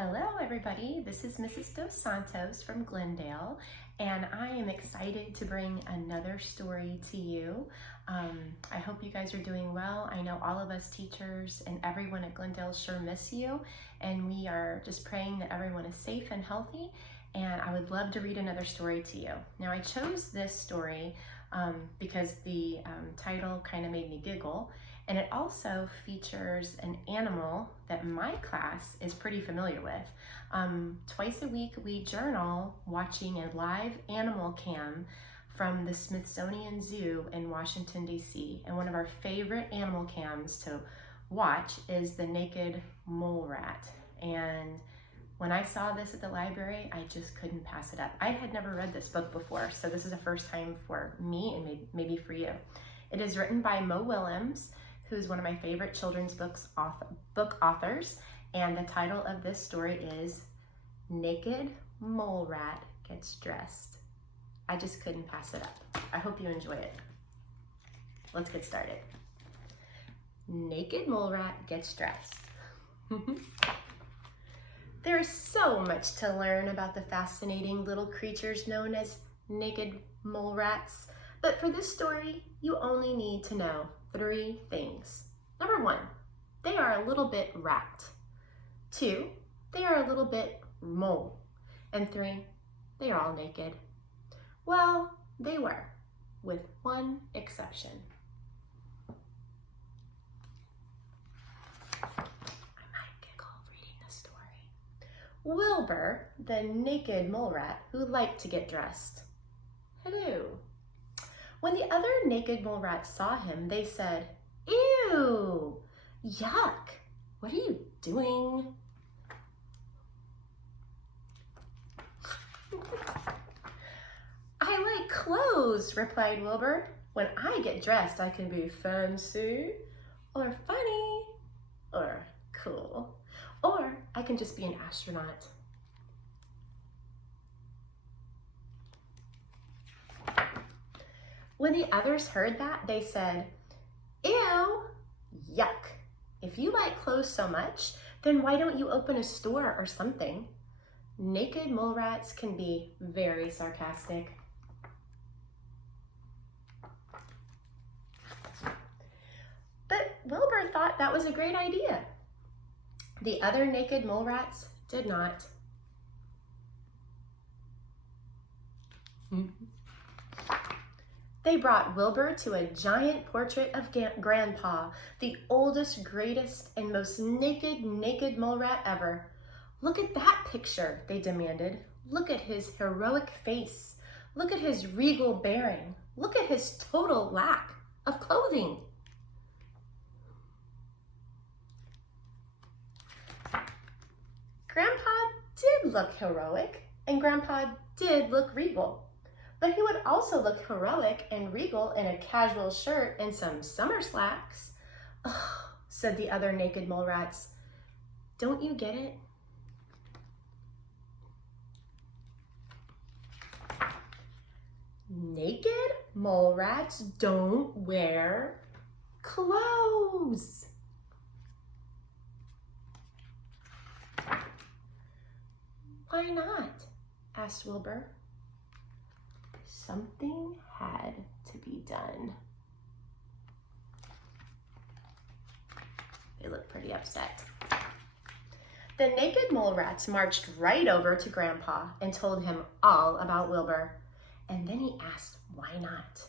Hello everybody, this is Mrs. Dos Santos from Glendale, and I am excited to bring another story to you. I hope you guys are doing well. I know all of us teachers and everyone at Glendale sure miss you, and we are just praying that everyone is safe and healthy, and I would love to read another story to you. Now I chose this story because the title kind of made me giggle. And it also features an animal that my class is pretty familiar with. Twice a week, we journal watching a live animal cam from the Smithsonian Zoo in Washington, D.C. And one of our favorite animal cams to watch is the naked mole rat. And when I saw this at the library, I just couldn't pass it up. I had never read this book before, so this is a first time for me and maybe for you. It is written by Willems, who's one of my favorite children's book authors, and the title of this story is Naked Mole Rat Gets Dressed. I just couldn't pass it up. I hope you enjoy it. Let's get started. Naked Mole Rat Gets Dressed. There is so much to learn about the fascinating little creatures known as naked mole rats, but for this story, you only need to know 3 things. Number 1, they are a little bit rat. 2, they are a little bit mole. And 3, they are all naked. Well, they were, with one exception. I might giggle reading the story. Wilbur, the naked mole rat who liked to get dressed. Hello. When the other naked mole rats saw him, they said, "Ew, yuck, what are you doing?" "I like clothes," replied Wilbur. "When I get dressed, I can be fancy, or funny, or cool, or I can just be an astronaut." When the others heard that, they said, "Ew, yuck. If you like clothes so much, then why don't you open a store or something?" Naked mole rats can be very sarcastic. But Wilbur thought that was a great idea. The other naked mole rats did not. They brought Wilbur to a giant portrait of Grandpa, the oldest, greatest, and most naked mole rat ever. "Look at that picture," they demanded. "Look at his heroic face. Look at his regal bearing. Look at his total lack of clothing." Grandpa did look heroic, and Grandpa did look regal. But he would also look heroic and regal in a casual shirt and some summer slacks. "Ugh," said the other naked mole rats. "Don't you get it?" Naked mole rats don't wear clothes. "Why not?" asked Wilbur. Something had to be done. They look pretty upset. The naked mole rats marched right over to Grandpa and told him all about Wilbur. And then he asked, why not?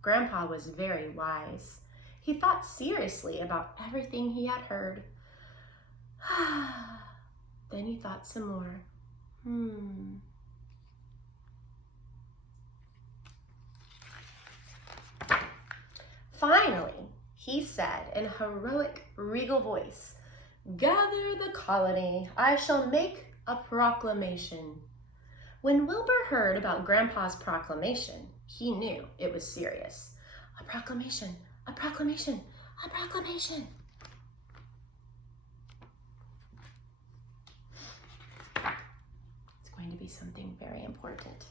Grandpa was very wise. He thought seriously about everything he had heard. Then he thought some more. Finally, he said in a heroic, regal voice, "Gather the colony. I shall make a proclamation." When Wilbur heard about Grandpa's proclamation, he knew it was serious. A proclamation, a proclamation, a proclamation. It's going to be something very important.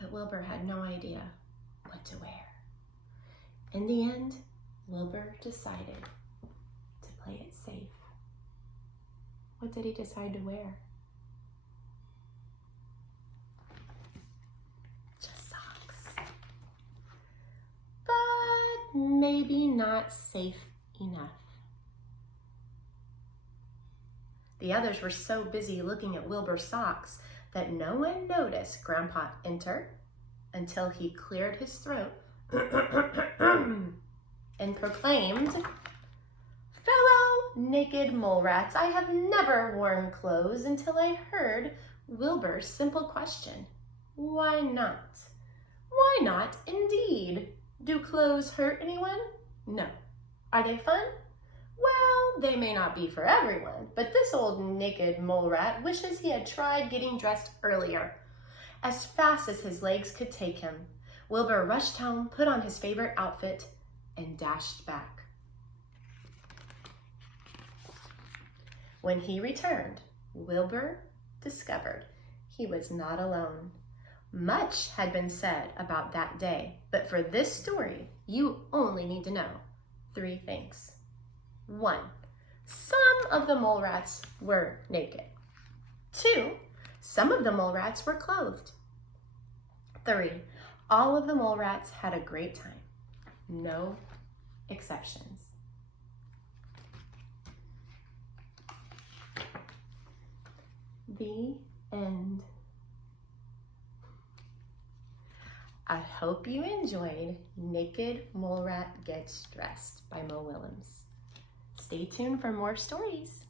But Wilbur had no idea what to wear. In the end, Wilbur decided to play it safe. What did he decide to wear? Just socks. But maybe not safe enough. The others were so busy looking at Wilbur's socks that no one noticed Grandpa enter until he cleared his throat and proclaimed, "Fellow naked mole rats, I have never worn clothes until I heard Wilbur's simple question. Why not? Why not, indeed? Do clothes hurt anyone? No. Are they fun? Well, they may not be for everyone, but this old naked mole rat wishes he had tried getting dressed earlier. As fast as his legs could take him, Wilbur rushed home, put on his favorite outfit, and dashed back. When he returned, Wilbur discovered he was not alone. Much had been said about that day, but for this story, you only need to know 3 things. 1, some of the mole rats were naked. 2, some of the mole rats were clothed. 3, all of the mole rats had a great time. No exceptions. The end. I hope you enjoyed Naked Mole Rat Gets Dressed by Mo Willems. Stay tuned for more stories.